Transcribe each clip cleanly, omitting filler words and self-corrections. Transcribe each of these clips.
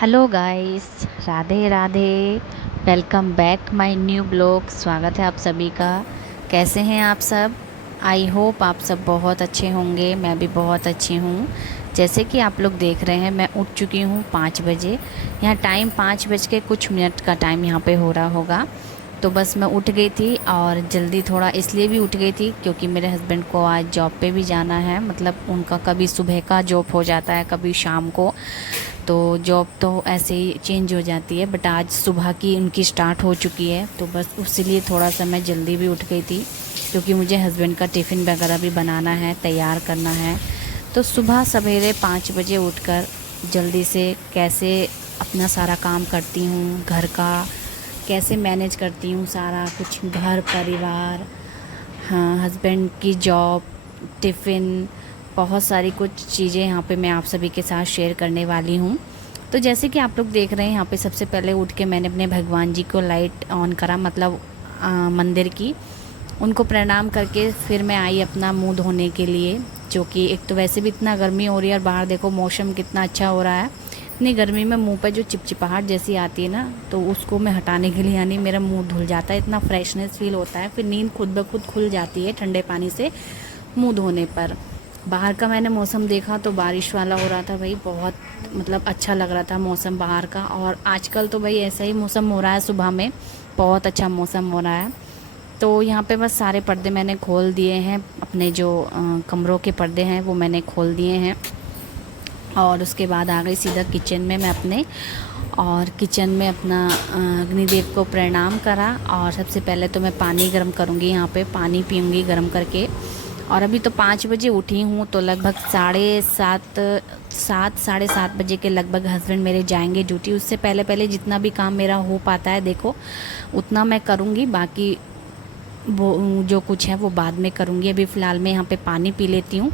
Hello guys, Radhe Radhe. Welcome back my new blog. स्वागत है आप सभी का। कैसे हैं आप सब? आई होप आप सब बहुत अच्छे होंगे। मैं भी बहुत अच्छी हूँ। जैसे कि आप लोग देख रहे हैं, मैं उठ चुकी हूँ 5 बजे। यहाँ टाइम 5 बज के कुछ मिनट का टाइम यहाँ पे हो रहा होगा। तो बस मैं उठ गई थी, और जल्दी थोड़ा इसलिए भी उठ गई थी क्योंकि मेरे हस्बैंड को आज जॉब पे भी जाना है। मतलब उनका कभी सुबह का जॉब हो जाता है, कभी शाम को। तो जॉब तो ऐसे ही चेंज हो जाती है, बट आज सुबह की उनकी स्टार्ट हो चुकी है, तो बस उसीलिए थोड़ा सा मैं जल्दी भी उठ गई थी क्योंकि मुझे हस्बैंड का टिफ़िन वगैरह भी बनाना है, तैयार करना है। तो सुबह सवेरे 5 बजे उठकर जल्दी से कैसे अपना सारा काम करती हूँ, घर का कैसे मैनेज करती हूँ, सारा कुछ घर परिवार, हाँ, हस्बैंड की जॉब, टिफ़िन, बहुत सारी कुछ चीज़ें यहाँ पे मैं आप सभी के साथ शेयर करने वाली हूँ। तो जैसे कि आप लोग देख रहे हैं, यहाँ पे सबसे पहले उठ के मैंने अपने भगवान जी को लाइट ऑन करा, मतलब मंदिर की। उनको प्रणाम करके फिर मैं आई अपना मुंह धोने के लिए, जो कि एक तो वैसे भी इतना गर्मी हो रही है और बाहर देखो मौसम कितना अच्छा हो रहा है। इतनी गर्मी में मुंह पे जो चिपचिपाहट जैसी आती है ना, तो उसको मैं हटाने के लिए यानी मेरा मुंह धुल जाता है, इतना फ्रेशनेस फील होता है। फिर नींद खुद ब खुद खुल जाती है ठंडे पानी से मुंह धोने पर। बाहर का मैंने मौसम देखा तो बारिश वाला हो रहा था भाई, बहुत मतलब अच्छा लग रहा था मौसम बाहर का। और आजकल तो भाई ऐसा ही मौसम हो रहा है, सुबह में बहुत अच्छा मौसम हो रहा है। तो यहाँ पे बस सारे पर्दे मैंने खोल दिए हैं, अपने जो कमरों के पर्दे हैं वो मैंने खोल दिए हैं। और उसके बाद आ गई सीधा किचन में मैं अपने, और किचन में अपना अग्निदेव को प्रणाम करा। और सबसे पहले तो मैं पानी गर्म करूँगी, यहाँ पे पानी पीऊँगी गर्म करके। और अभी तो 5 बजे उठी हूँ, तो लगभग 7:30 साढ़े 7 बजे के लगभग हस्बैंड मेरे जाएंगे ड्यूटी। उससे पहले पहले जितना भी काम मेरा हो पाता है देखो उतना मैं करूँगी, बाकी वो जो कुछ है वो बाद में करूँगी। अभी फ़िलहाल मैं यहाँ पे पानी पी लेती हूँ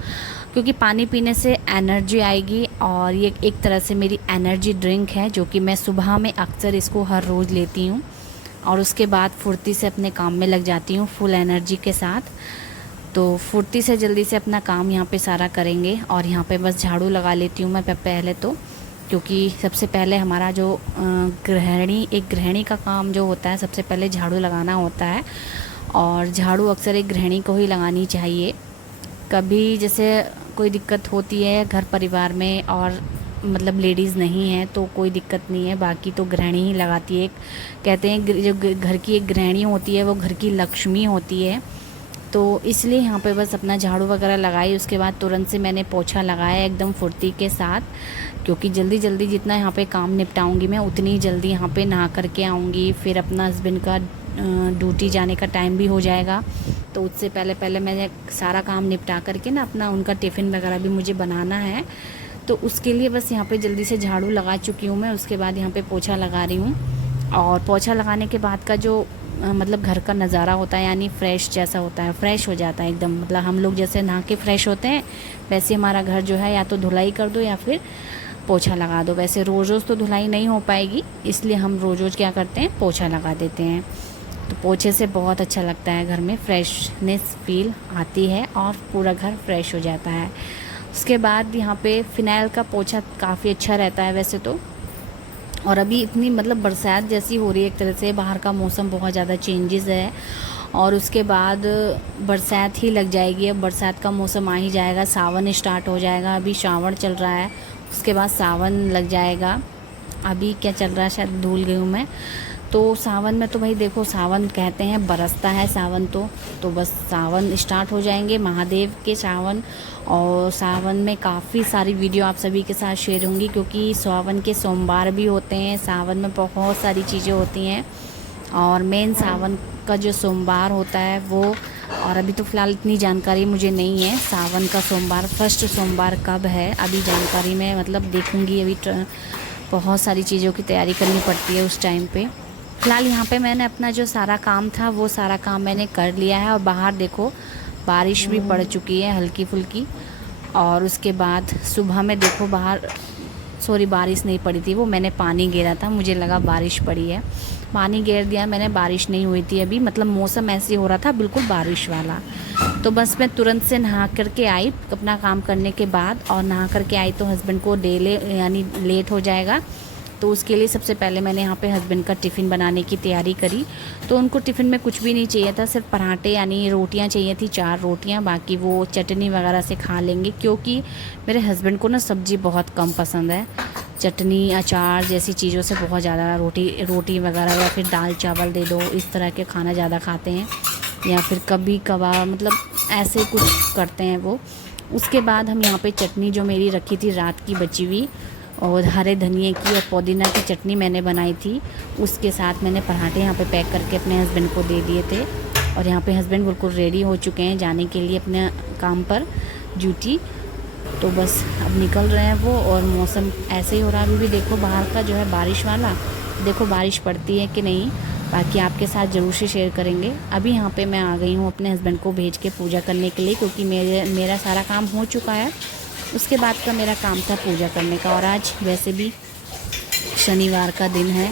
क्योंकि पानी पीने से एनर्जी आएगी, और ये एक तरह से मेरी एनर्जी ड्रिंक है जो कि मैं सुबह में अक्सर इसको हर रोज़ लेती हूँ। और उसके बाद फुर्ती से अपने काम में लग जाती हूँ फुल एनर्जी के साथ। तो फुर्ती से जल्दी से अपना काम यहाँ पे सारा करेंगे। और यहाँ पे बस झाड़ू लगा लेती हूँ मैं पहले तो, क्योंकि सबसे पहले हमारा जो एक गृहिणी का काम जो होता है, सबसे पहले झाड़ू लगाना होता है। और झाड़ू अक्सर एक गृहिणी को ही लगानी चाहिए। कभी जैसे कोई दिक्कत होती है घर परिवार में और मतलब लेडीज़ नहीं है तो कोई दिक्कत नहीं है, बाकी तो गृहिणी ही लगाती है। कहते हैं जो घर की एक गृहिणी होती है वो घर की लक्ष्मी होती है। तो इसलिए यहाँ पे बस अपना झाड़ू वगैरह लगाई, उसके बाद तुरंत से मैंने पोछा लगाया एकदम फुर्ती के साथ, क्योंकि जल्दी जल्दी जितना यहाँ पे काम निपटाऊंगी मैं उतनी ही जल्दी यहाँ पे नहा करके आऊँगी। फिर अपना हस्बैंड का ड्यूटी जाने का टाइम भी हो जाएगा, तो उससे पहले पहले मैंने सारा काम निपटा करके ना अपना उनका टिफ़िन वगैरह भी मुझे बनाना है। तो उसके लिए बस यहाँ पे जल्दी से झाड़ू लगा चुकी हूँ मैं। उसके बाद यहाँ पे पोछा लगा रही हूँ। और पोछा लगाने के बाद का जो मतलब घर का नज़ारा होता है, यानी फ्रेश जैसा होता है, फ्रेश हो जाता है एकदम। मतलब हम लोग जैसे नहा के फ्रेश होते हैं वैसे हमारा घर जो है या तो धुलाई कर दो या फिर पोछा लगा दो। वैसे रोज़ रोज़ तो धुलाई नहीं हो पाएगी, इसलिए हम रोज़ रोज़ क्या करते हैं, पोछा लगा देते हैं। तो पोछे से बहुत अच्छा लगता है, घर में फ्रेशनेस फील आती है और पूरा घर फ्रेश हो जाता है। उसके बाद यहाँ पे फ़िनाइल का पोछा काफ़ी अच्छा रहता है वैसे तो। और अभी इतनी मतलब बरसात जैसी हो रही है, एक तरह से बाहर का मौसम बहुत ज़्यादा चेंजेस है। और उसके बाद बरसात ही लग जाएगी, अब बरसात का मौसम आ ही जाएगा, सावन स्टार्ट हो जाएगा। अभी श्रावण चल रहा है, उसके बाद सावन लग जाएगा। अभी क्या चल रहा है शायद भूल गई हूँ मैं। तो सावन में तो भाई देखो, सावन कहते हैं बरसता है सावन, तो बस सावन स्टार्ट हो जाएंगे, महादेव के सावन। और सावन में काफ़ी सारी वीडियो आप सभी के साथ शेयर होंगी, क्योंकि सावन के सोमवार भी होते हैं, सावन में बहुत सारी चीज़ें होती हैं। और मेन सावन का जो सोमवार होता है वो, और अभी तो फ़िलहाल इतनी जानकारी मुझे नहीं है सावन का सोमवार, फर्स्ट सोमवार कब है अभी जानकारी में मतलब देखूँगी। अभी बहुत सारी चीज़ों की तैयारी करनी पड़ती है उस टाइम पे। फ़िलहाल यहाँ पे मैंने अपना जो सारा काम था वो सारा काम मैंने कर लिया है। और बाहर देखो बारिश भी पड़ चुकी है हल्की फुल्की। और उसके बाद सुबह में देखो बाहर, सॉरी बारिश नहीं पड़ी थी, वो मैंने पानी गेरा था, मुझे लगा बारिश पड़ी है, पानी गेर दिया मैंने, बारिश नहीं हुई थी अभी। मतलब मौसम ऐसे हो रहा था बिल्कुल बारिश वाला। तो बस मैं तुरंत से नहा करके आई अपना काम करने के बाद, और नहा करके आई तो हस्बैंड को डेले यानी लेट हो जाएगा, तो उसके लिए सबसे पहले मैंने यहाँ पे हस्बैंड का टिफ़िन बनाने की तैयारी करी। तो उनको टिफ़िन में कुछ भी नहीं चाहिए था, सिर्फ पराठे यानी रोटियाँ चाहिए थी, 4 रोटियाँ, बाकी वो चटनी वगैरह से खा लेंगे, क्योंकि मेरे हस्बैंड को ना सब्ज़ी बहुत कम पसंद है। चटनी अचार जैसी चीज़ों से बहुत ज़्यादा रोटी वगैरह या फिर दाल चावल दे दो, इस तरह के खाना ज़्यादा खाते हैं, या फिर कभी कभार मतलब ऐसे कुछ करते हैं वो। उसके बाद हम यहाँ पे चटनी जो मेरी रखी थी रात की बची हुई, और हरे धनिए की और पुदीना की चटनी मैंने बनाई थी, उसके साथ मैंने पराठे यहाँ पे पैक करके अपने हस्बैंड को दे दिए थे। और यहाँ पे हस्बैंड बिल्कुल रेडी हो चुके हैं जाने के लिए अपने काम पर ड्यूटी। तो बस अब निकल रहे हैं वो, और मौसम ऐसे ही हो रहा है। अभी भी देखो बाहर का जो है बारिश वाला, देखो बारिश पड़ती है कि नहीं, बाकी आपके साथ ज़रूर से शेयर करेंगे। अभी यहाँ पे मैं आ गई हूँ अपने हस्बैंड को भेज के पूजा करने के लिए, क्योंकि मेरा सारा काम हो चुका है। उसके बाद का मेरा काम था पूजा करने का। और आज वैसे भी शनिवार का दिन है,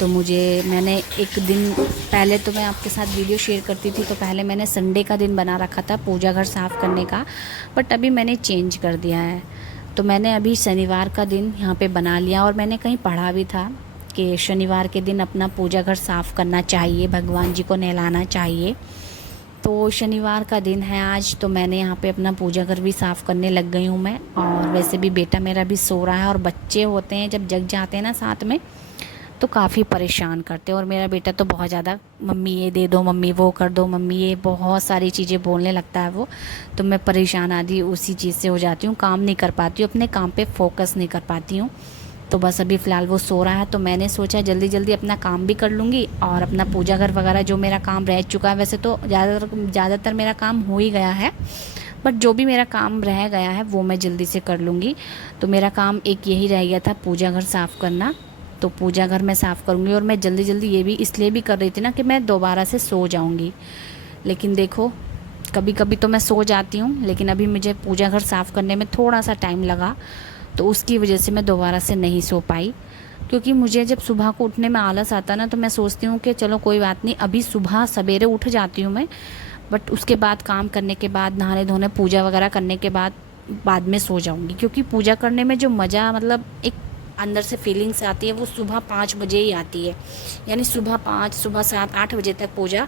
तो मैंने एक दिन पहले तो मैं आपके साथ वीडियो शेयर करती थी, तो पहले मैंने संडे का दिन बना रखा था पूजा घर साफ़ करने का, बट अभी मैंने चेंज कर दिया है। तो मैंने अभी शनिवार का दिन यहाँ पे बना लिया। और मैंने कहीं पढ़ा भी था कि शनिवार के दिन अपना पूजा घर साफ़ करना चाहिए, भगवान जी को नहलाना चाहिए। तो शनिवार का दिन है आज, तो मैंने यहाँ पे अपना पूजा घर भी साफ़ करने लग गई हूँ मैं। और वैसे भी बेटा मेरा भी सो रहा है, और बच्चे होते हैं जब जग जाते हैं ना साथ में, तो काफ़ी परेशान करते हैं। और मेरा बेटा तो बहुत ज़्यादा मम्मी ये दे दो, मम्मी वो कर दो, मम्मी ये बहुत सारी चीज़ें बोलने लगता है वो। तो मैं परेशान आदि उसी चीज़ से हो जाती हूँ, काम नहीं कर पाती हूँ, अपने काम पे फोकस नहीं कर पाती हूँ। तो बस अभी फ़िलहाल वो सो रहा है, तो मैंने सोचा जल्दी जल्दी अपना काम भी कर लूँगी, और अपना पूजा घर वगैरह जो मेरा काम रह चुका है, वैसे तो ज़्यादातर मेरा काम हो ही गया है, बट जो भी मेरा काम रह गया है वो मैं जल्दी से कर लूँगी। तो मेरा काम एक यही रह गया था, पूजा घर साफ़ करना। तो पूजा घर मैं साफ़ करूँगी, और मैं जल्दी जल्दी ये भी इसलिए भी कर रही थी ना कि मैं दोबारा से सो जाऊँगी। लेकिन देखो कभी कभी तो मैं सो जाती हूँ, लेकिन अभी मुझे पूजा घर साफ़ करने में थोड़ा सा टाइम लगा, तो उसकी वजह से मैं दोबारा से नहीं सो पाई। क्योंकि मुझे जब सुबह को उठने में आलस आता ना, तो मैं सोचती हूँ कि चलो कोई बात नहीं, अभी सुबह सवेरे उठ जाती हूँ मैं, बट उसके बाद काम करने के बाद, नहाने धोने पूजा वगैरह करने के बाद में सो जाऊँगी। क्योंकि पूजा करने में जो मज़ा, मतलब एक अंदर से फीलिंग्स आती है, वो सुबह 5 बजे ही आती है। यानी सुबह 5, सुबह 7, 8 बजे तक पूजा,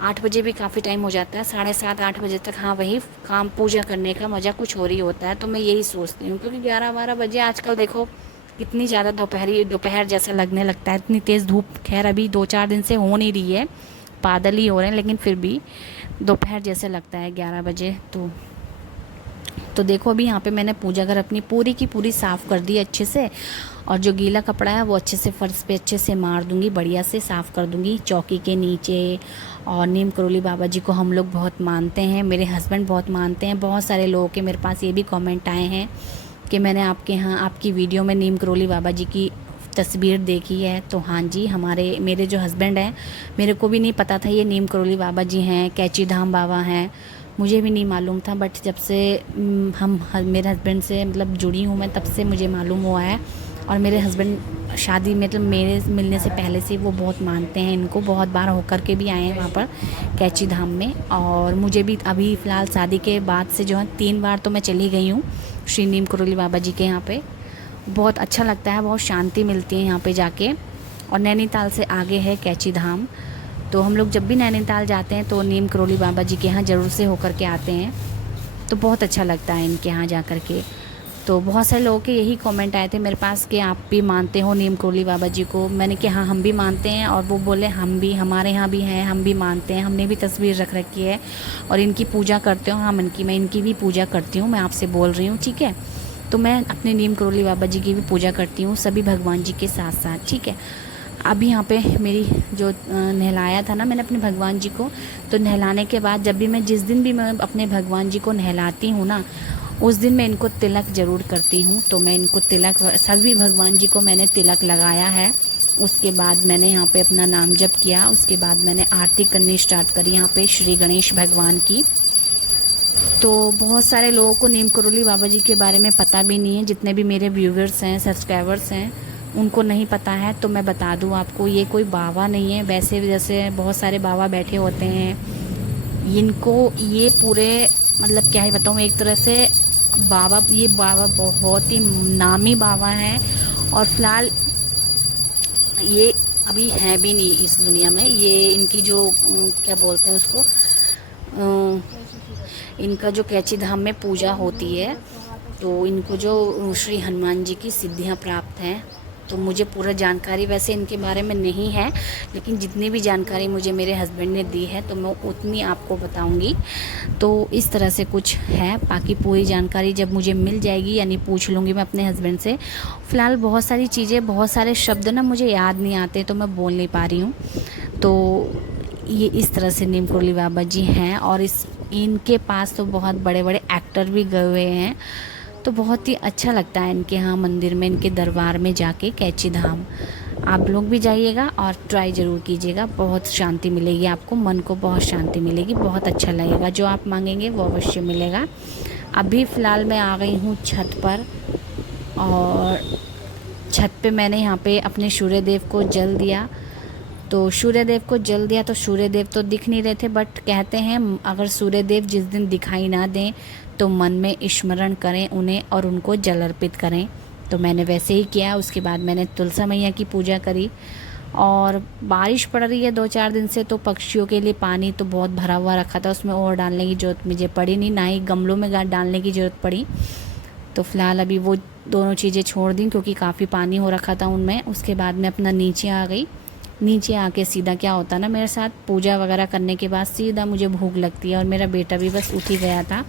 8 बजे भी काफ़ी टाइम हो जाता है, 7:30, 8 बजे तक, हाँ वही काम पूजा करने का मज़ा कुछ और ही होता है। तो मैं यही सोचती हूँ, क्योंकि 11-12 बजे आजकल देखो कितनी ज़्यादा दोपहर जैसा लगने लगता है, इतनी तेज़ धूप खैर अभी 2-4 दिन से हो नहीं रही है, बादल ही हो रहे हैं, लेकिन फिर भी दोपहर जैसे लगता है 11 बजे। तो देखो अभी यहाँ पे मैंने पूजा घर अपनी पूरी की पूरी साफ़ कर दी अच्छे से, और जो गीला कपड़ा है वो अच्छे से फ़र्श पे अच्छे से मार दूँगी, बढ़िया से साफ़ कर दूँगी चौकी के नीचे। और नीम करोली बाबा जी को हम लोग बहुत मानते हैं, मेरे हस्बैंड बहुत मानते हैं। बहुत सारे लोगों के मेरे पास ये भी कमेंट आए हैं कि मैंने आपके यहाँ आपकी वीडियो में नीम करोली बाबा जी की तस्वीर देखी है। तो हाँ जी, मेरे जो हस्बैंड हैं, मेरे को भी नहीं पता था ये नीम करोली बाबा जी हैं, कैची धाम बाबा हैं, मुझे भी नहीं मालूम था। बट जब से मेरे हस्बैंड से मतलब जुड़ी हूँ मैं, तब से मुझे मालूम हुआ है। और मेरे हस्बैंड शादी मतलब मेरे मिलने से पहले से वो बहुत मानते हैं इनको, बहुत बार होकर के भी आए हैं वहाँ पर कैची धाम में। और मुझे भी अभी फ़िलहाल शादी के बाद से जो है 3 बार तो मैं चली गई हूँ श्री नीम करोली बाबा जी के यहाँ पे। बहुत अच्छा लगता है, बहुत शांति मिलती है यहाँ पे जाके। और नैनीताल से आगे है कैची धाम, तो हम लोग जब भी नैनीताल जाते हैं तो नीम करोली बाबा जी के यहाँ ज़रूर से होकर के आते हैं। तो बहुत अच्छा लगता है इनके यहाँ जा कर के। तो बहुत सारे लोगों के यही कमेंट आए थे मेरे पास कि आप भी मानते हो नीम करोली बाबा जी को। मैंने कहा हाँ हम भी मानते हैं, और वो बोले हम भी, हमारे यहाँ भी हैं, हम भी मानते हैं, हमने भी तस्वीर रख रखी है और इनकी पूजा करते हो। हाँ मैं इनकी भी पूजा करती हूँ, मैं आपसे बोल रही हूँ, ठीक है। तो मैं अपने नीम करोली बाबा जी की भी पूजा करती हूँ, सभी भगवान जी के साथ साथ, ठीक है। अभी यहाँ पे मेरी जो नहलाया था ना मैंने अपने भगवान जी को, तो नहलाने के बाद जब भी मैं जिस दिन भी मैं अपने भगवान जी को नहलाती हूँ ना, उस दिन मैं इनको तिलक ज़रूर करती हूँ। तो मैं इनको तिलक, सभी भगवान जी को मैंने तिलक लगाया है। उसके बाद मैंने यहाँ पे अपना नाम जप किया, उसके बाद मैंने आरती करनी स्टार्ट करी यहाँ पे श्री गणेश भगवान की। तो बहुत सारे लोगों को नीम करोली बाबा जी के बारे में पता भी नहीं है, जितने भी मेरे व्यूवर्स हैं, सब्सक्राइबर्स हैं, उनको नहीं पता है। तो मैं बता दूं आपको, ये कोई बाबा नहीं है, वैसे जैसे बहुत सारे बाबा बैठे होते हैं, इनको ये पूरे मतलब क्या ही बताऊँ, एक तरह से ये बाबा बहुत ही नामी बाबा हैं। और फिलहाल ये अभी हैं भी नहीं इस दुनिया में। ये इनकी जो क्या बोलते हैं उसको, इनका जो कैची धाम में पूजा होती है, तो इनको जो श्री हनुमान जी की सिद्धियां प्राप्त हैं। तो मुझे पूरा जानकारी वैसे इनके बारे में नहीं है, लेकिन जितनी भी जानकारी मुझे मेरे हस्बैंड ने दी है तो मैं उतनी आपको बताऊंगी। तो इस तरह से कुछ है, बाकी पूरी जानकारी जब मुझे मिल जाएगी यानी पूछ लूँगी मैं अपने हस्बैंड से। फ़िलहाल बहुत सारी चीज़ें, बहुत सारे शब्द ना मुझे याद नहीं आते, तो मैं बोल नहीं पा रही हूँ। तो ये इस तरह से नीम कुरली बाबा जी हैं, और इनके पास तो बहुत बड़े बड़े एक्टर भी गए हुए हैं। तो बहुत ही अच्छा लगता है इनके यहाँ मंदिर में, इनके दरबार में जाके, कैची धाम। आप लोग भी जाइएगा और ट्राई ज़रूर कीजिएगा, बहुत शांति मिलेगी आपको, मन को बहुत शांति मिलेगी, बहुत अच्छा लगेगा। जो आप मांगेंगे वो अवश्य मिलेगा। अभी फ़िलहाल मैं आ गई हूँ छत पर, और छत पे मैंने यहाँ पे अपने सूर्य देव को जल दिया। तो सूर्य देव को जल दिया तो सूर्य देव तो दिख नहीं रहे थे, बट कहते हैं अगर सूर्य देव जिस दिन दिखाई ना दें तो मन में स्मरण करें उन्हें और उनको जल अर्पित करें। तो मैंने वैसे ही किया। उसके बाद मैंने तुलसा मैया की पूजा करी, और बारिश पड़ रही है 2-4 दिन से, तो पक्षियों के लिए पानी तो बहुत भरा हुआ रखा था, उसमें और डालने की ज़रूरत मुझे पड़ी नहीं, ना ही गमलों में डालने की ज़रूरत पड़ी। तो फ़िलहाल अभी वो दोनों चीज़ें छोड़ दी क्योंकि काफ़ी पानी हो रखा था उनमें। उसके बाद मैं अपना नीचे आ गई। नीचे आके सीधा क्या होता ना, मेरे साथ पूजा वगैरह करने के बाद सीधा मुझे भूख लगती है, और मेरा बेटा भी बस उठ ही गया था।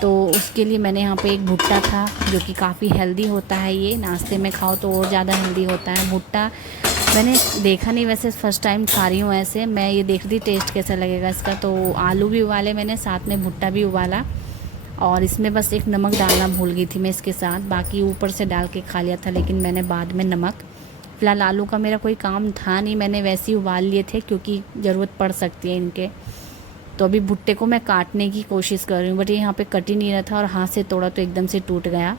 तो उसके लिए मैंने यहाँ पे एक भुट्टा था जो कि काफ़ी हेल्दी होता है, ये नाश्ते में खाओ तो और ज़्यादा हेल्दी होता है भुट्टा। मैंने देखा नहीं, वैसे फ़र्स्ट टाइम खा रही हूँ ऐसे, मैं ये देख रही टेस्ट कैसा लगेगा इसका। तो आलू भी उबाले मैंने, साथ में भुट्टा भी उबाला, और इसमें बस एक नमक डालना भूल गई थी मैं इसके साथ, बाकी ऊपर से डाल के खा लिया था, लेकिन मैंने बाद में नमक। फ़िलहाल आलू का मेरा कोई काम था नहीं, मैंने वैसे ही उबाल लिए थे क्योंकि ज़रूरत पड़ सकती है इनके। तो अभी भुट्टे को मैं काटने की कोशिश कर रही हूँ, बट ये यहाँ पे कट ही नहीं रहा था, और हाथ से तोड़ा तो एकदम से टूट गया।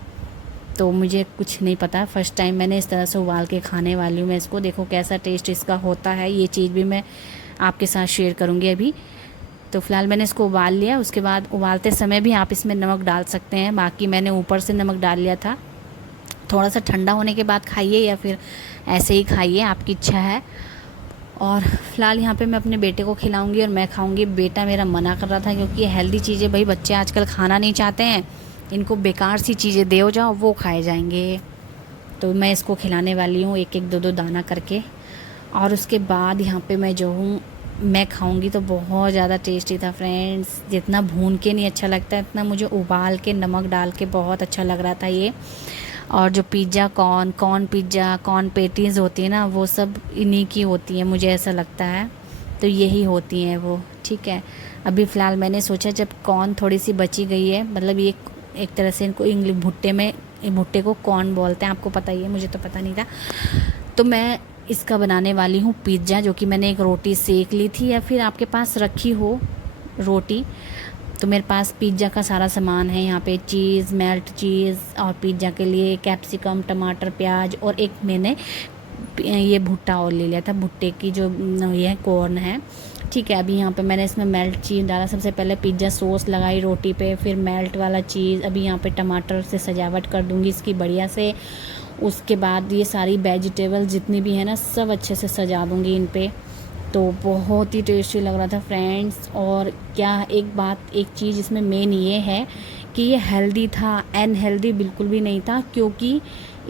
तो मुझे कुछ नहीं पता, फ़र्स्ट टाइम मैंने इस तरह से उबाल के खाने वाली हूँ मैं इसको। देखो कैसा टेस्ट इसका होता है, ये चीज़ भी मैं आपके साथ शेयर करूँगी अभी। तो फ़िलहाल मैंने इसको उबाल लिया। उसके बाद उबालते समय भी आप इसमें नमक डाल सकते हैं, बाकी मैंने ऊपर से नमक डाल लिया था। थोड़ा सा ठंडा होने के बाद खाइए या फिर ऐसे ही खाइए, आपकी इच्छा है। और फ़िलहाल यहाँ पे मैं अपने बेटे को खिलाऊंगी और मैं खाऊंगी। बेटा मेरा मना कर रहा था क्योंकि हेल्दी चीज़ें भाई बच्चे आजकल खाना नहीं चाहते हैं, इनको बेकार सी चीज़ें दे जाओ वो खाए जाएंगे। तो मैं इसको खिलाने वाली हूँ 1-1 2-2 दाना करके। और उसके बाद यहाँ पे मैं जो हूँ मैं खाऊंगी। तो बहुत ज़्यादा टेस्टी था फ्रेंड्स, जितना भून के नहीं अच्छा लगता इतना मुझे उबाल के नमक डाल के बहुत अच्छा लग रहा था ये। और जो pizza corn pizza, corn patties होती है ना, वो सब इन्हीं की होती हैं मुझे ऐसा लगता है। तो यही होती हैं वो, ठीक है। अभी फ़िलहाल मैंने सोचा जब कॉर्न थोड़ी सी बची गई है, मतलब ये एक तरह से इनको इंग्लिश भुट्टे को कॉर्न बोलते हैं, आपको पता ही है, मुझे तो पता नहीं था। तो मैं इसका बनाने वाली हूँ पिज़्ज़ा, जो कि मैंने एक रोटी सेक ली थी, या फिर आपके पास रखी हो रोटी। तो मेरे पास पिज़्ज़ा का सारा सामान है यहाँ पे, चीज़, मेल्ट चीज़, और पिज़्ज़ा के लिए कैप्सिकम, टमाटर, प्याज, और एक मैंने ये भुट्टा और ले लिया था, भुट्टे की जो ये कॉर्न है, ठीक है। अभी यहाँ पे मैंने इसमें मेल्ट चीज़ डाला, सबसे पहले पिज़्ज़ा सॉस लगाई रोटी पे, फिर मेल्ट वाला चीज़। अभी यहाँ पे टमाटर से सजावट कर दूँगी इसकी बढ़िया से। उसके बाद ये सारी वेजिटेबल जितनी भी है ना, सब अच्छे से सजा दूँगी इन पे। तो बहुत ही टेस्टी लग रहा था फ्रेंड्स। और क्या एक चीज़ इसमें मेन ये है कि ये हेल्दी था, अनहेल्दी बिल्कुल भी नहीं था, क्योंकि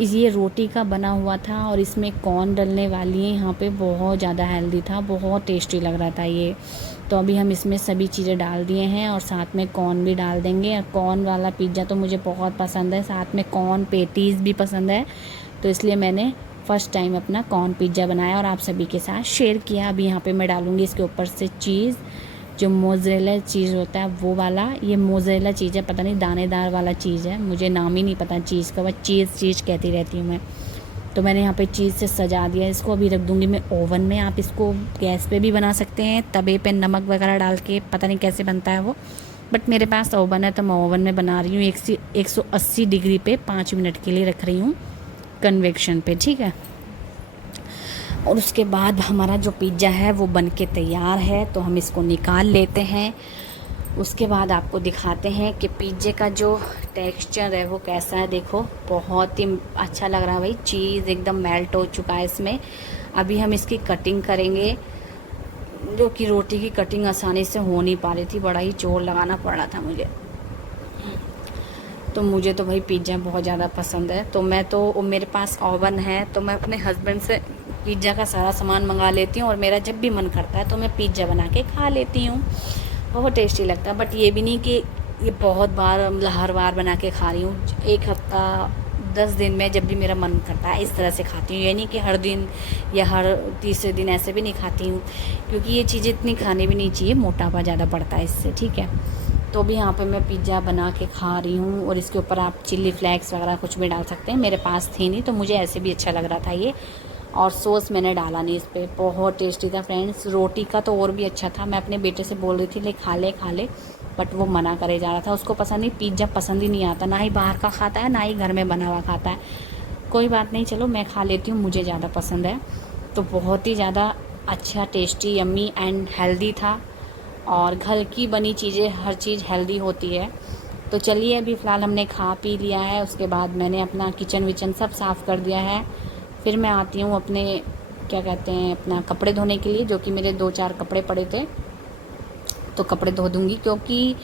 ये रोटी का बना हुआ था और इसमें कॉर्न डलने वाली है यहाँ पे, बहुत ज़्यादा हेल्दी था, बहुत टेस्टी लग रहा था ये। तो अभी हम इसमें सभी चीज़ें डाल दिए हैं और साथ में कॉर्न भी डाल देंगे। और कॉर्न वाला पिज़्ज़ा तो मुझे बहुत पसंद है, साथ में कॉर्न पेटीज़ भी पसंद है, तो इसलिए मैंने फ़र्स्ट टाइम अपना कॉर्न पिज़्ज़ा बनाया और आप सभी के साथ शेयर किया। अभी यहाँ पे मैं डालूँगी इसके ऊपर से चीज़, जो मोज़रेला चीज़ होता है वो वाला। ये मोज़रेला चीज़ है, पता नहीं दानेदार वाला चीज़ है, मुझे नाम ही नहीं पता चीज़ का, बस चीज़ कहती रहती हूँ मैं। तो मैंने यहाँ पे चीज़ से सजा दिया इसको। अभी रख दूँगी मैं ओवन में। आप इसको गैस पे भी बना सकते हैं, तवे पे नमक वगैरह डाल के, पता नहीं कैसे बनता है वो, बट मेरे पास ओवन है तो मैं ओवन में बना रही हूँ। 180 डिग्री पे 5 मिनट के लिए रख रही हूँ, कन्वेक्शन पे, ठीक है। और उसके बाद हमारा जो पिज़्ज़ा है वो बन के तैयार है, तो हम इसको निकाल लेते हैं। उसके बाद आपको दिखाते हैं कि पिज़्ज़े का जो टेक्सचर है वो कैसा है। देखो बहुत ही अच्छा लग रहा है भाई, चीज़ एकदम मेल्ट हो चुका है इसमें। अभी हम इसकी कटिंग करेंगे, जो कि रोटी की कटिंग आसानी से हो नहीं पा रही थी, बड़ा ही जोर लगाना पड़ रहा था मुझे। तो मुझे तो भाई पिज़्ज़ा बहुत ज़्यादा पसंद है, तो मैं तो मेरे पास ओवन है तो मैं अपने हस्बैंड से पिज़्ज़ा का सारा सामान मंगा लेती हूँ और मेरा जब भी मन करता है तो मैं पिज़्ज़ा बना के खा लेती हूँ। बहुत टेस्टी लगता है, बट ये भी नहीं कि ये बहुत बार मतलब हर बार बना के खा रही हूँ। एक हफ़्ता 10 दिन में जब भी मेरा मन करता है इस तरह से खाती हूँ, ये नहीं कि हर दिन या हर तीसरे दिन ऐसे भी नहीं खाती हूँ, क्योंकि ये चीज़ें इतनी खानी भी नहीं चाहिए, मोटापा ज़्यादा बढ़ता है इससे, ठीक है। तो भी यहाँ पे मैं पिज़्ज़ा बना के खा रही हूँ और इसके ऊपर आप चिल्ली फ्लेक्स वगैरह कुछ भी डाल सकते हैं, मेरे पास थी नहीं तो मुझे ऐसे भी अच्छा लग रहा था ये। और सॉस मैंने डाला नहीं इस पर, बहुत टेस्टी था फ्रेंड्स। रोटी का तो और भी अच्छा था, मैं अपने बेटे से बोल रही थी ले खा ले खा ले, बट वो मना करे जा रहा था, उसको पसंद नहीं, पिज़्ज़ा पसंद ही नहीं आता, ना ही बाहर का खाता है ना ही घर में बना हुआ खाता है। कोई बात नहीं, चलो मैं खा लेती हूँ, मुझे ज़्यादा पसंद है। तो बहुत ही ज़्यादा अच्छा, टेस्टी, यम्मी एंड हेल्दी था। और घर की बनी चीज़ें हर चीज़ हेल्दी होती है। तो चलिए अभी फ़िलहाल हमने खा पी लिया है, उसके बाद मैंने अपना किचन विचन सब साफ़ कर दिया है। फिर मैं आती हूँ अपने क्या कहते हैं अपना कपड़े धोने के लिए, जो कि मेरे 2-4 कपड़े पड़े थे, तो कपड़े धो दूँगी, क्योंकि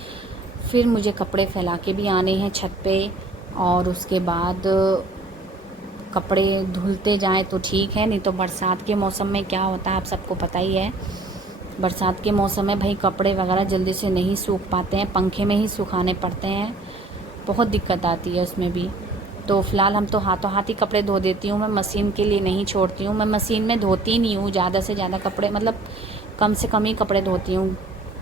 फिर मुझे कपड़े फैला के भी आने हैं छत पे। और उसके बाद कपड़े धुलते जाएँ तो ठीक है, नहीं तो बरसात के मौसम में क्या होता है आप सबको पता ही है। बरसात के मौसम में भाई कपड़े वगैरह जल्दी से नहीं सूख पाते हैं, पंखे में ही सुखाने पड़ते हैं, बहुत दिक्कत आती है उसमें भी। तो फ़िलहाल हम तो हाथों हाथ ही कपड़े धो देती हूँ, मैं मशीन के लिए नहीं छोड़ती हूँ। मैं मशीन में धोती नहीं हूँ, ज़्यादा से ज़्यादा कपड़े मतलब कम से कम ही कपड़े धोती हूँ।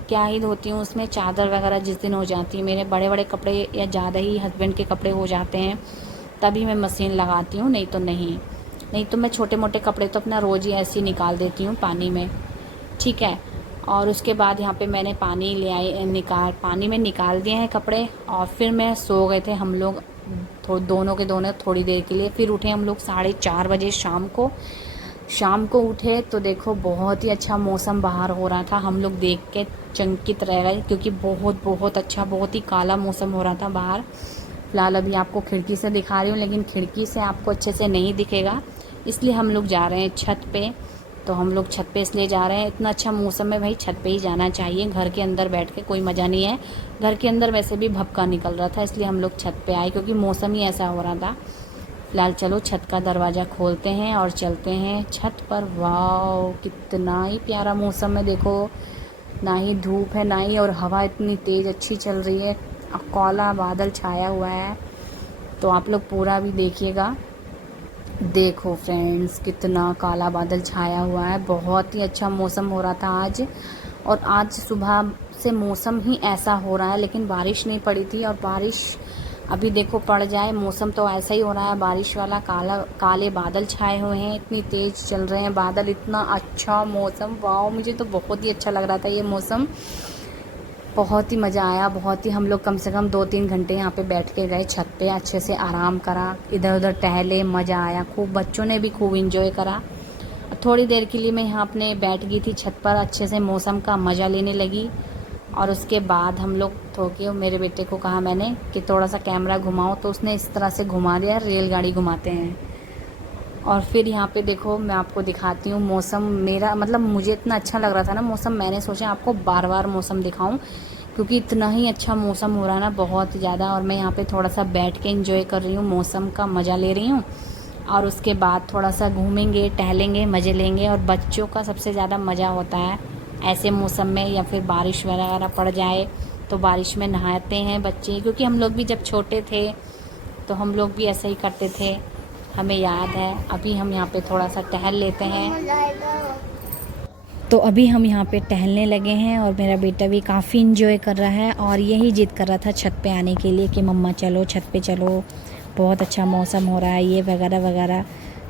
क्या ही धोती हूँ उसमें, चादर वगैरह जिस दिन हो जाती है, मेरे बड़े बड़े कपड़े या ज़्यादा ही हस्बैंड के कपड़े हो जाते हैं तभी मैं मशीन लगाती हूँ, नहीं तो नहीं तो मैं छोटे मोटे कपड़े तो अपना रोज़ ही ऐसे ही निकाल देती हूँ पानी में, ठीक है। और उसके बाद यहाँ पे मैंने पानी ले आई, पानी में निकाल दिए हैं कपड़े। और फिर मैं सो गए थे हम लोग दोनों के दोनों थोड़ी देर के लिए। फिर उठे हम लोग 4:30 बजे शाम को उठे तो देखो बहुत ही अच्छा मौसम बाहर हो रहा था, हम लोग देख के चंकित रह गए, क्योंकि बहुत अच्छा, बहुत ही काला मौसम हो रहा था बाहर। फ़िलहाल अभी आपको खिड़की से दिखा रही हूँ, लेकिन खिड़की से आपको अच्छे से नहीं दिखेगा, इसलिए हम लोग जा रहे हैं छत पे। तो हम लोग छत पे इसलिए जा रहे हैं, इतना अच्छा मौसम में भाई छत पे ही जाना चाहिए, घर के अंदर बैठ के कोई मज़ा नहीं है। घर के अंदर वैसे भी भपका निकल रहा था, इसलिए हम लोग छत पे आए, क्योंकि मौसम ही ऐसा हो रहा था। फ़िलहाल चलो छत का दरवाज़ा खोलते हैं और चलते हैं छत पर। वाह कितना ही प्यारा मौसम है, देखो ना ही धूप है ना ही, और हवा इतनी तेज़ अच्छी चल रही है, काला बादल छाया हुआ है, तो आप लोग पूरा भी देखिएगा। देखो फ्रेंड्स कितना काला बादल छाया हुआ है, बहुत ही अच्छा मौसम हो रहा था आज। और आज सुबह से मौसम ही ऐसा हो रहा है, लेकिन बारिश नहीं पड़ी थी, और बारिश अभी देखो पड़ जाए, मौसम तो ऐसा ही हो रहा है बारिश वाला, काले बादल छाए हुए हैं, इतनी तेज़ चल रहे हैं बादल, इतना अच्छा मौसम। वाह मुझे तो बहुत ही अच्छा लग रहा था ये मौसम, बहुत ही मज़ा आया, बहुत ही। हम लोग कम से कम 2-3 घंटे यहाँ पे बैठ के गए छत पे, अच्छे से आराम करा, इधर उधर टहले, मज़ा आया खूब, बच्चों ने भी खूब इंजॉय करा। थोड़ी देर के लिए मैं यहाँ अपने बैठ गई थी छत पर, अच्छे से मौसम का मज़ा लेने लगी। और उसके बाद हम लोग थोके, मेरे बेटे को कहा मैंने कि थोड़ा सा कैमरा घुमाओ, तो उसने इस तरह से घुमा दिया, रेलगाड़ी घुमाते हैं। और फिर यहाँ पे देखो मैं आपको दिखाती हूँ मौसम, मेरा मतलब मुझे इतना अच्छा लग रहा था ना मौसम, मैंने सोचा आपको बार बार मौसम दिखाऊं, क्योंकि इतना ही अच्छा मौसम हो रहा है ना, बहुत ज़्यादा। और मैं यहाँ पे थोड़ा सा बैठ के एंजॉय कर रही हूँ, मौसम का मज़ा ले रही हूँ। और उसके बाद थोड़ा सा घूमेंगे, टहलेंगे, मज़े लेंगे। और बच्चों का सबसे ज़्यादा मज़ा होता है ऐसे मौसम में, या फिर बारिश वगैरह पड़ जाए तो बारिश में नहाते हैं बच्चे, क्योंकि हम लोग भी जब छोटे थे तो हम लोग भी ऐसे ही करते थे, हमें याद है। अभी हम यहाँ पे थोड़ा सा टहल लेते हैं, तो अभी हम यहाँ पे टहलने लगे हैं, और मेरा बेटा भी काफ़ी इंजॉय कर रहा है, और यही जिद कर रहा था छत पे आने के लिए कि मम्मा चलो छत पे चलो, बहुत अच्छा मौसम हो रहा है ये वगैरह वगैरह।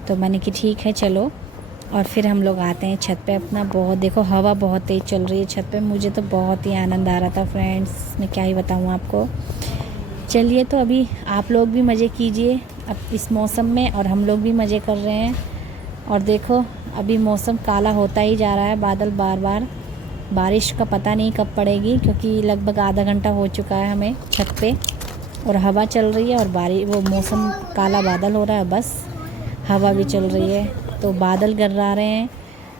तो मैंने कि ठीक है चलो, और फिर हम लोग आते हैं छत पे अपना। बहुत देखो हवा बहुत तेज़ चल रही है छत पे, मुझे तो बहुत ही आनंद आ रहा था फ्रेंड्स, मैं क्या ही बताऊँ आपको। चलिए तो अभी आप लोग भी मज़े कीजिए अब इस मौसम में, और हम लोग भी मज़े कर रहे हैं। और देखो अभी मौसम काला होता ही जा रहा है, बादल बार बार, बारिश का पता नहीं कब पड़ेगी, क्योंकि लगभग आधा घंटा हो चुका है हमें छत पे, और हवा चल रही है, और वो मौसम काला बादल हो रहा है, बस हवा भी चल रही है। तो बादल गर्रा रहे हैं।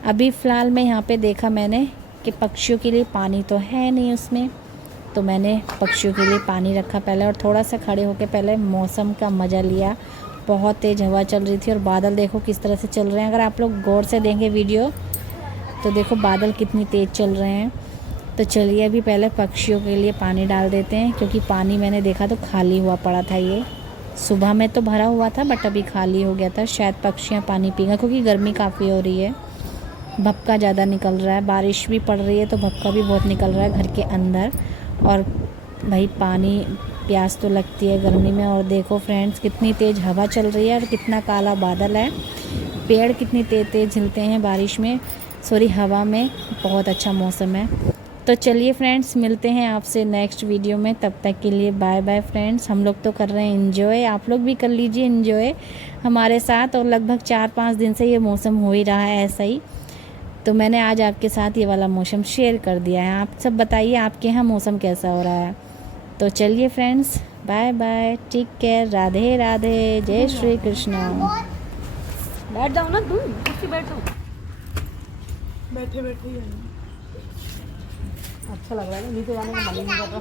अभी फ़िलहाल में यहाँ पे देखा मैंने कि पक्षियों के लिए पानी तो है नहीं उसमें, तो मैंने पक्षियों के लिए पानी रखा पहले और थोड़ा सा खड़े होकर पहले मौसम का मज़ा लिया। बहुत तेज़ हवा चल रही थी और बादल देखो किस तरह से चल रहे हैं। अगर आप लोग गौर से देखें वीडियो तो देखो बादल कितनी तेज़ चल रहे हैं। तो चलिए अभी पहले पक्षियों के लिए पानी डाल देते हैं, क्योंकि पानी मैंने देखा तो खाली हुआ पड़ा था। ये सुबह में तो भरा हुआ था बट अभी खाली हो गया था। शायद पक्षियाँ पानी पीएंगे क्योंकि गर्मी काफ़ी हो रही है, भपका ज़्यादा निकल रहा है, बारिश भी पड़ रही है तो भपका भी बहुत निकल रहा है घर के अंदर। और भाई पानी प्यास तो लगती है गर्मी में। और देखो फ्रेंड्स कितनी तेज़ हवा चल रही है और कितना काला बादल है। पेड़ कितनी तेज़ हिलते हैं बारिश में, सॉरी हवा में। बहुत अच्छा मौसम है। तो चलिए फ्रेंड्स मिलते हैं आपसे नेक्स्ट वीडियो में, तब तक के लिए बाय बाय फ्रेंड्स। हम लोग तो कर रहे हैं एंजॉय, आप लोग भी कर लीजिए एंजॉय हमारे साथ। और लगभग 4-5 दिन से ये मौसम हो ही रहा है ऐसा ही, तो मैंने आज आपके साथ ये वाला मौसम शेयर कर दिया है। आप सब बताइए आपके यहाँ मौसम कैसा हो रहा है। तो चलिए friends bye bye, take care, Radhe Radhe, जय श्री कृष्ण। बैठ जाओ ना तुम, कुर्सी बैठो। बैठे बैठे अच्छा लग रहा है, नीचे जाने का मन ही नहीं कर रहा।